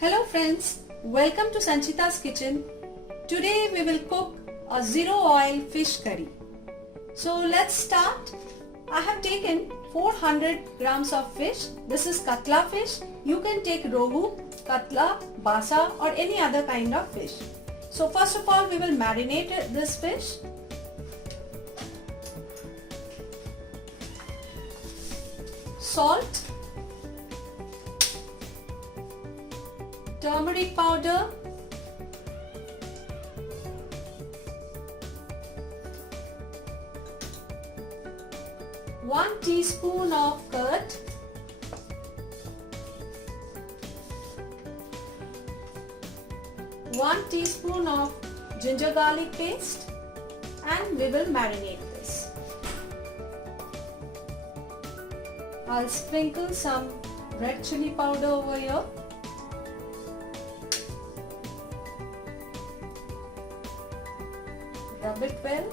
Hello friends, welcome to Sanchita's kitchen. Today we will cook a zero oil fish curry. So let's start. I have taken 400 grams of fish. This is Katla fish. You can take Rohu, Katla, Basa or any other kind of fish. So first of all we will marinate this fish. Salt, turmeric powder, one teaspoon of curd, one teaspoon of ginger garlic paste, and we will marinate this. I'll sprinkle some red chilli powder over here. Rub it well.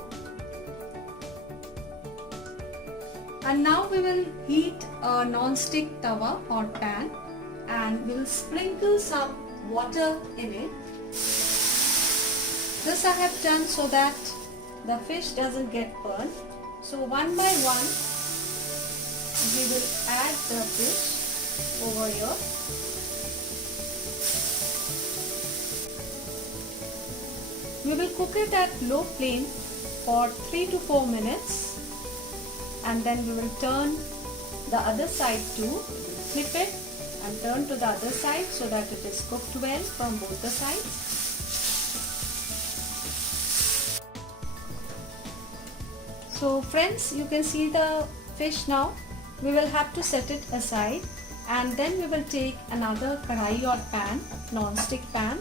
And now we will heat a non-stick tawa or pan and we will sprinkle some water in it. This I have done so that the fish doesn't get burned. So one by one we will add the fish over here. We will cook it at low flame for 3 to 4 minutes and then we will turn the other side too. Flip it and turn to the other side so that it is cooked well from both the sides. So friends, you can see the fish now. We will have to set it aside and then we will take another kadai or pan, non-stick pan.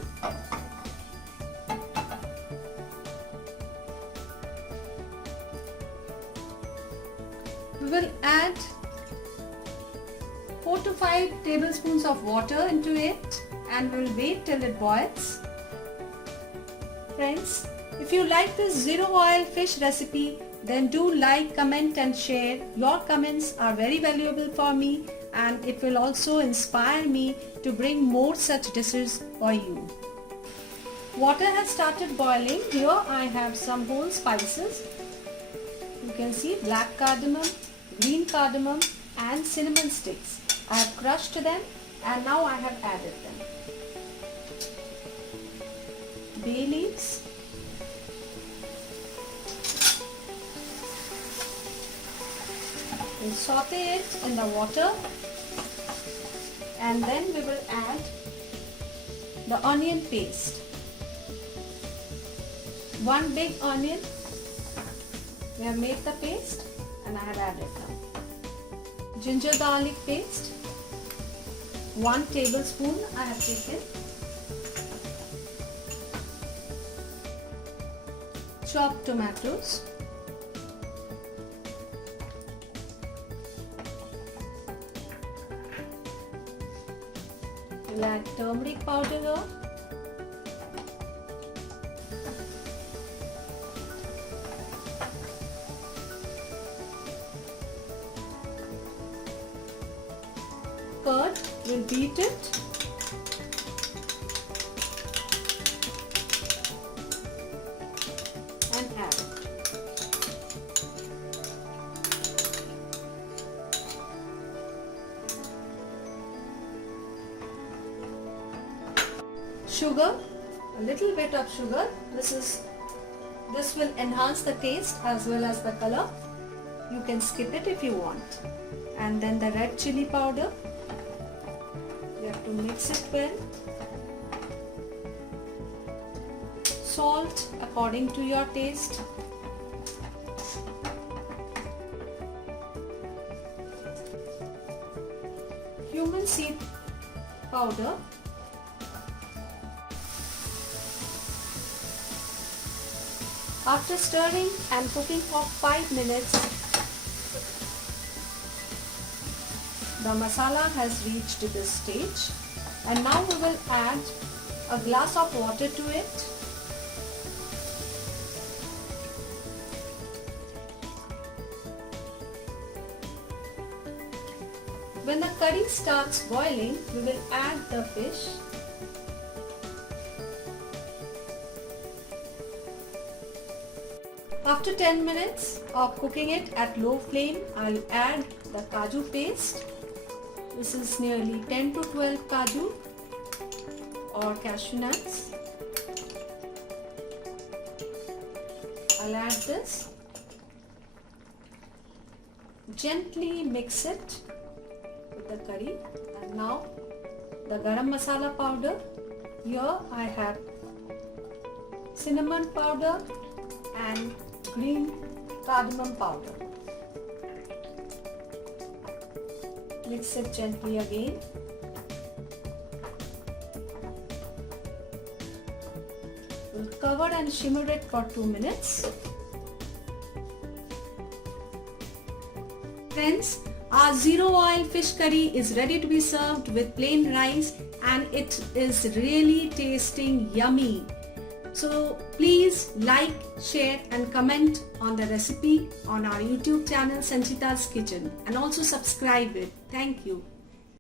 We will add 4 to 5 tablespoons of water into it and we will wait till it boils. Friends, if you like this zero oil fish recipe, then do like, comment and share. Your comments are very valuable for me and it will also inspire me to bring more such dishes for you. Water has started boiling. Here I have some whole spices. You can see black cardamom, green cardamom and cinnamon sticks. I have crushed them and now I have added them. Bay leaves, we'll saute it in the water and then we will add the onion paste. One big onion, we have made the paste and I have added now. Ginger garlic paste, 1 tablespoon I have taken. Chopped tomatoes. We'll add turmeric powder here. Curd, we'll beat it. And add it. Sugar, a little bit of sugar. This will enhance the taste as well as the color. You can skip it if you want. And then the red chilli powder. You have to mix it well. Salt according to your taste. Cumin seed powder. After stirring and cooking for 5 minutes, the masala has reached this stage and now we will add a glass of water to it. When the curry starts boiling, we will add the fish After 10 minutes of cooking it at low flame, I'll add the Cashew Paste. This is nearly 10 to 12 Cashew or cashew nuts. I'll add this. Gently mix it with the curry, and now the Garam Masala powder. Here I have cinnamon powder and green cardamom powder. Mix it gently again. We'll cover and simmer it for 2 minutes. Friends, our zero oil fish curry is ready to be served with plain rice, and it is really tasting yummy. So please like, share and comment on the recipe on our YouTube channel Sanchita's Kitchen, and also subscribe it. Thank you.